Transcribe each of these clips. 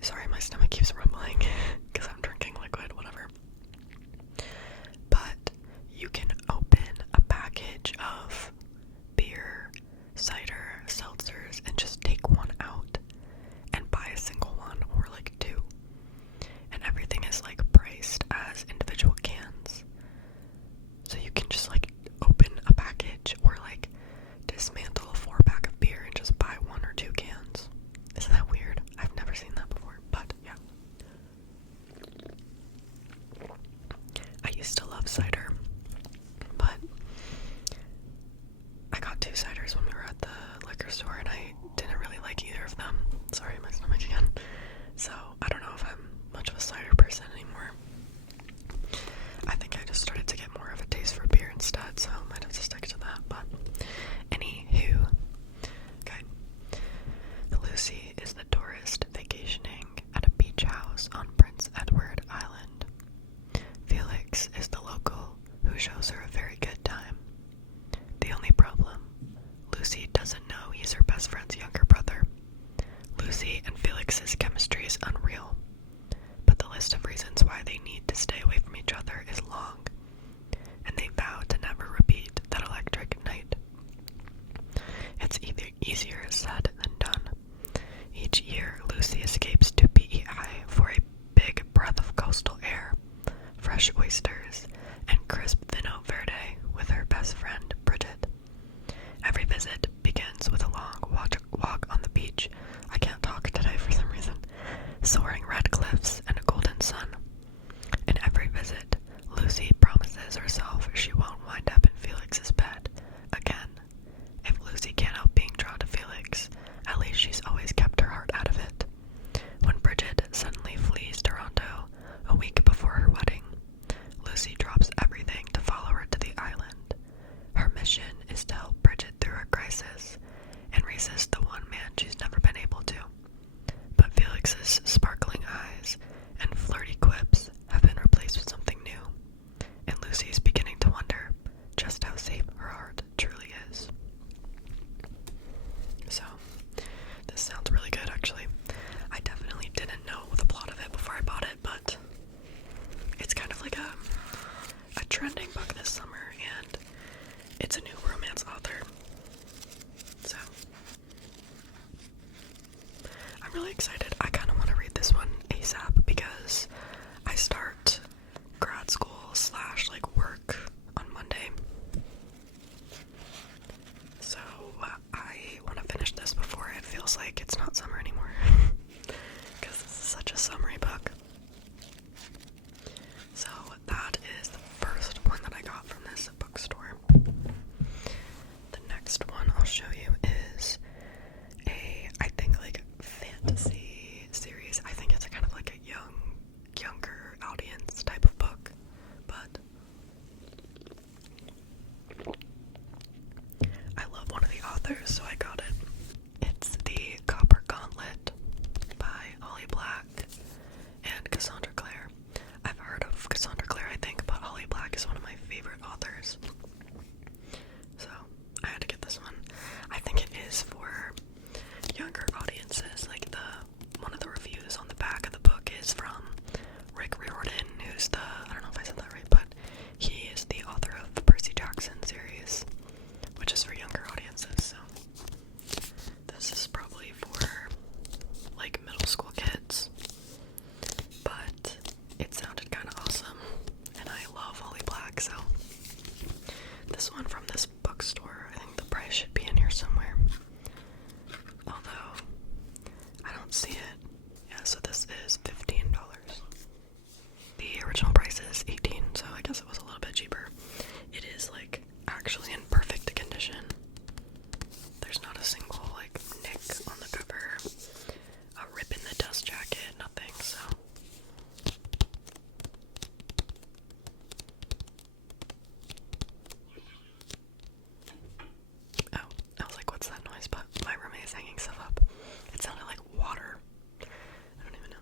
Sorry, my stomach keeps rumbling because I'm drinking liquid, whatever. But you can open a package of beer, cider, seltzers, and just take one out and buy a single one or like two. And everything is like priced as individual cans. So you can just like open a package or like dismantle a 4-pack of beer and just buy one or two cans. Isn't that weird? I've never seen that before, but yeah. I used to love cider, but I got 2 ciders when we were at the liquor store and I didn't really like either of them. Sorry, my stomach again. So I don't know if I'm much of a cider person anymore. I think I just started to get more of a taste for beer instead, so I might have to stick to that, but anywho. Okay. Lucy is the tourist vacationing at a beach house on Prince Edward Island. Felix is the local who shows her a very good time. The only problem, Lucy doesn't know he's her best friend's younger brother. Lucy and Felix's chemistry is unreal, but the list of reasons why they need to stay away from each other is long, and they vow to never repeat that electric night. It's either easier said than done. Each year, Lucy escapes to PEI for a big breath of coastal air, fresh oysters, and crisp Vino Verde with her best friend, Bridget. Every visit begins with a long walk on the beach. I can't talk today for some reason. Soaring red cliffs and a golden sun. In every visit, Lucy promises herself she won't wind up in Felix's bed again. If Lucy can't help being drawn to Felix, at least she's always kept her heart out of it. When Bridget suddenly flees Toronto a week before her wedding, Lucy drops everything to follow her to the island. Her mission is to help Bridget through her crisis and resist the one man she's never been able to. But Felix's sparkling eyes and flirty quips have been replaced with something new, and Lucy's beginning to wonder just how safe her heart truly is. So, this sounds really good actually. I definitely didn't know the plot of it before I bought it, but it's kind of like a trending book this summer, and it's a new romance author. So, I'm really excited. I kind of want to read this one ASAP because I start grad school / like work on Monday. So I want to finish this before it feels like it's not summer anymore. Because this is such a summery book. So that is the first one that I got from this bookstore. The next one I'll show you is I think like fantasy series. I think it's kind of like a younger audience type of book, but I love one of the authors, so I got it. It's the Gauntlet by Holly Black and Cassandra Clare. I've heard of Cassandra Clare, I think, but Holly Black is one of my favorite authors. So I had to get this one. I think it is for younger audiences. Like one of the reviews on the back of the book is from Rick Riordan, who's I don't know if I said that right, but he is the author of the Percy Jackson series, which is for younger audiences. So this is probably for like middle school kids, but it sounded kind of awesome, and I love Holly Black, so this one from this bookstore, I think the price should be in here somewhere, although I don't see it. Yeah, so this is $15. The original price is $18, so I guess it was a little bit cheaper. It is like actually in perfect condition. There's not a single like nick on the cover, a rip in the dust jacket, nothing, so. Oh, I was like, what's that noise? But my roommate is hanging stuff up. It sounded like water. I don't even know.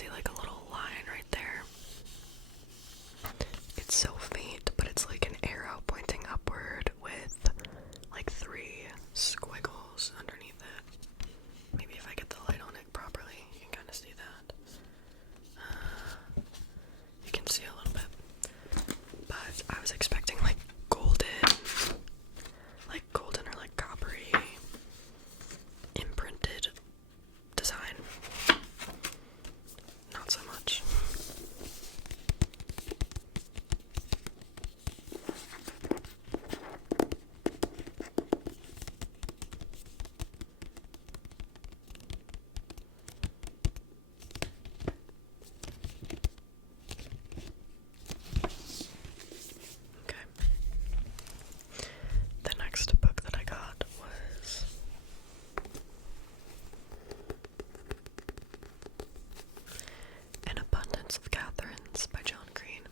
see like a little line right there. It's so faint, but it's like an arrow pointing upward with like 3 squiggles underneath it. Maybe if I get the light on it properly, you can kind of see that. You can see a little bit. But I was expecting like golden or like coppery imprinted design. Not so much. Okay. The next book that I got was An Abundance of Catherines by John Green.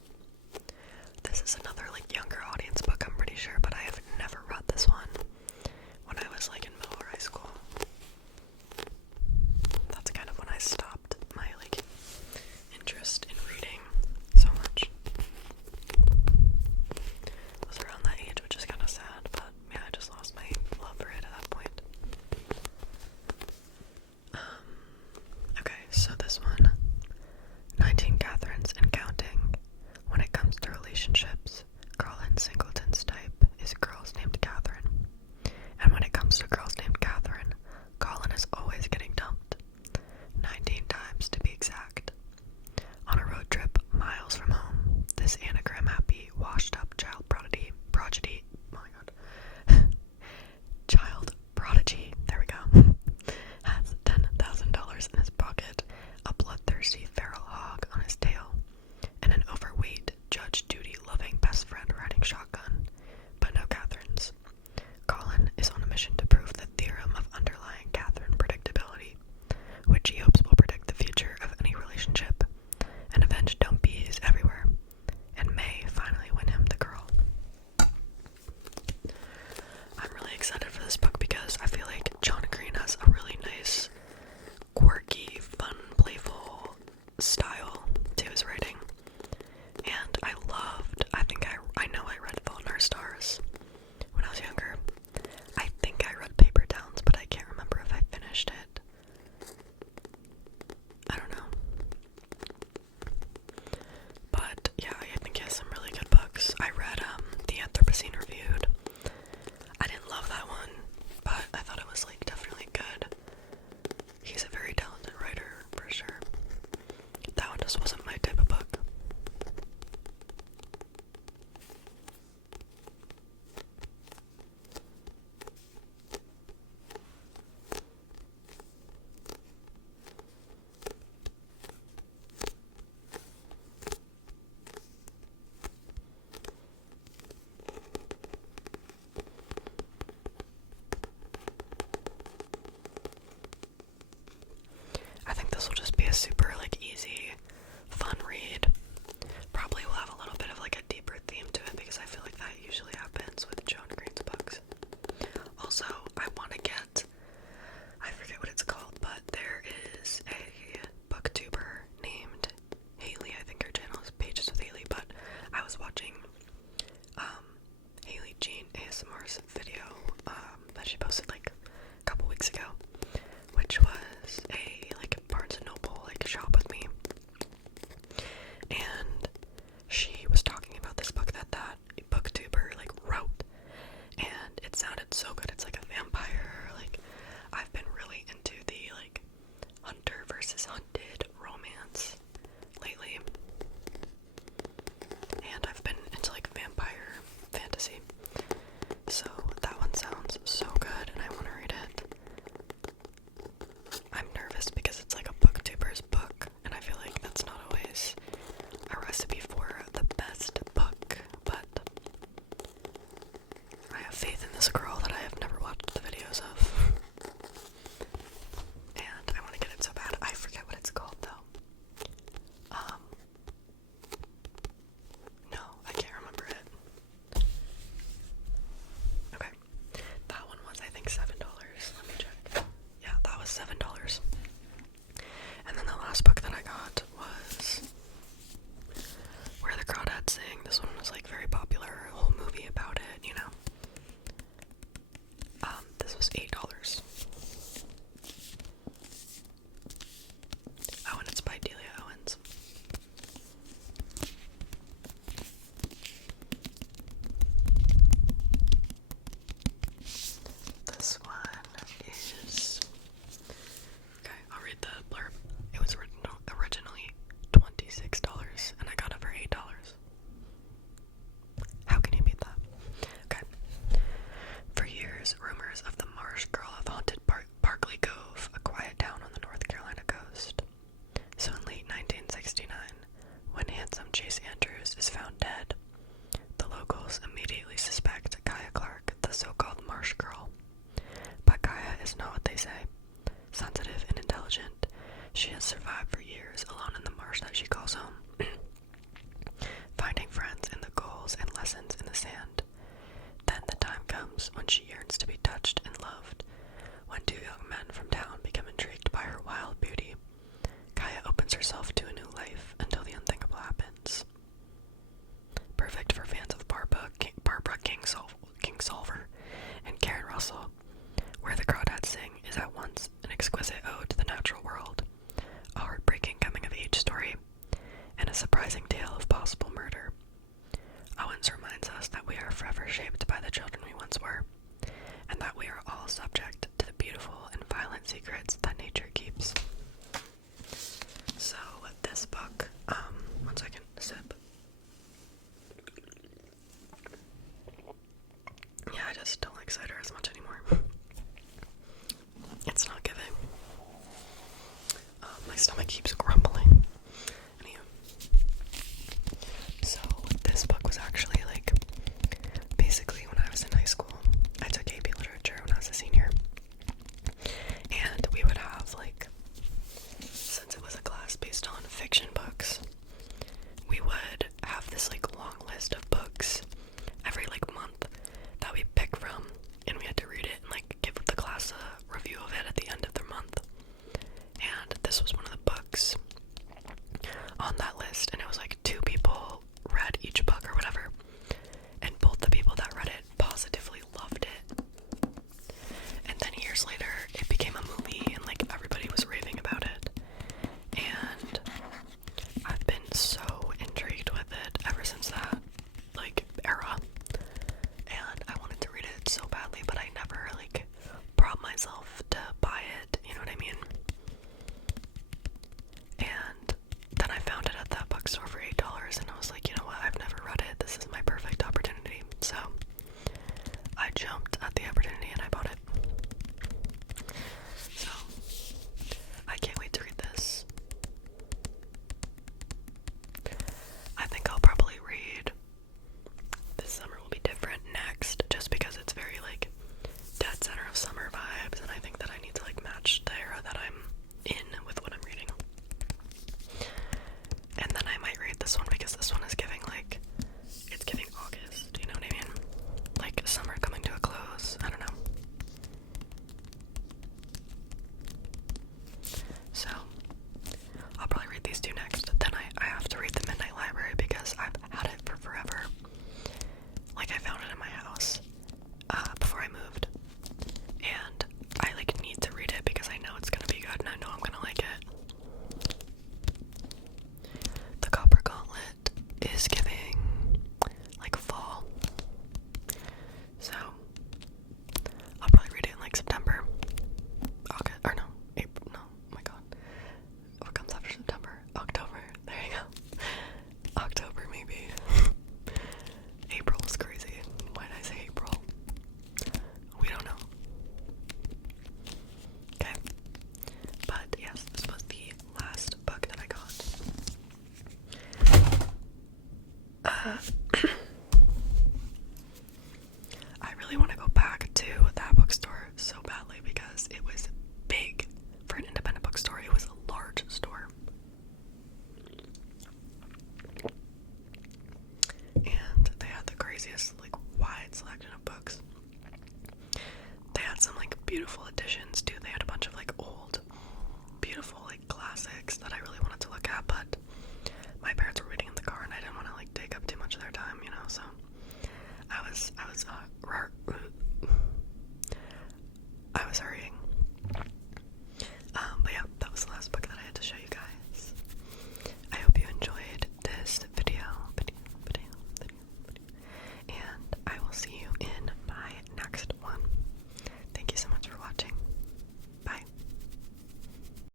This is another like younger audience book, I'm pretty sure, but I have never read this one when I was like in middle or high school. That's kind of when I stopped my like interest in reading so much. I was around that age, which is kind of sad, but yeah, I just lost my love for it at that point. Okay, so this one, 19 Catherines and counting. When it comes to relationships, Colin Singleton's type is girls named Catherine. And when it comes to girls named Catherine, Colin is always getting dumped. 19 times to be exact. On a road trip miles from home, this anagram-happy, washed-up child prodigy, oh my god, child prodigy, there we go, has $10,000 in his pocket, a bloodthirsty feral hog on his tail, and an overweight, Judge Judy-loving best friend riding shotgun, but no Catherines. Colin is on a mission to prove the theorem of underlying Catherine predictability, which he hopes will predict the future of any relationship, and avenge dumpies everywhere, and may finally win him the girl. I'm really excited for this book because I feel like John Green has a really nice, quirky, fun, playful style to his writing. And I know I read Fault in Our Stars when I was younger. I think I read Paper Towns, but I can't remember if I finished it. I don't know. But yeah, I think he has some really good books. I read The Anthropocene Reviewed. I didn't love that one, but I thought it was like definitely good. He's a very talented writer for sure. That one just wasn't my type of book. I think this will just be a super like easy, fun read. Probably will have a little bit of like a deeper theme to it because I feel like that usually happens with John Green's books. Also, I want to get, I forget what it's called, but there is a booktuber named Haley. I think her channel is Pages with Haley, but I was watching Haley Jean ASMR's video that she posted like a couple weeks ago, which was a like Barnes & Noble like shop with me she has survived for years alone in the marsh that she calls home, finding friends in the goals and lessons in the sand. Then the time comes when she yearns to be touched and loved. When two young men from town become intrigued by her wild beauty, Kaya opens herself to a new life until the unthinkable happens. Perfect for fans of Barbara Kingsolver and Karen Russell, where the crawdads sing is at once an exquisite ode to the natural world, a heartbreaking coming-of-age story, and a surprising tale of possible murder. Owens reminds us that we are forever shaped by the children we once were, and that we are all subject to the beautiful and violent secrets that nature keeps. So, this book, one second, sip. Yeah, I just don't like cider as much anymore. It's not giving. My stomach keeps grumbling. Anyway. So, this book was actually like, basically when I was in high school, I took AP Literature when I was a senior. And we would have like, since it was a class based on fiction,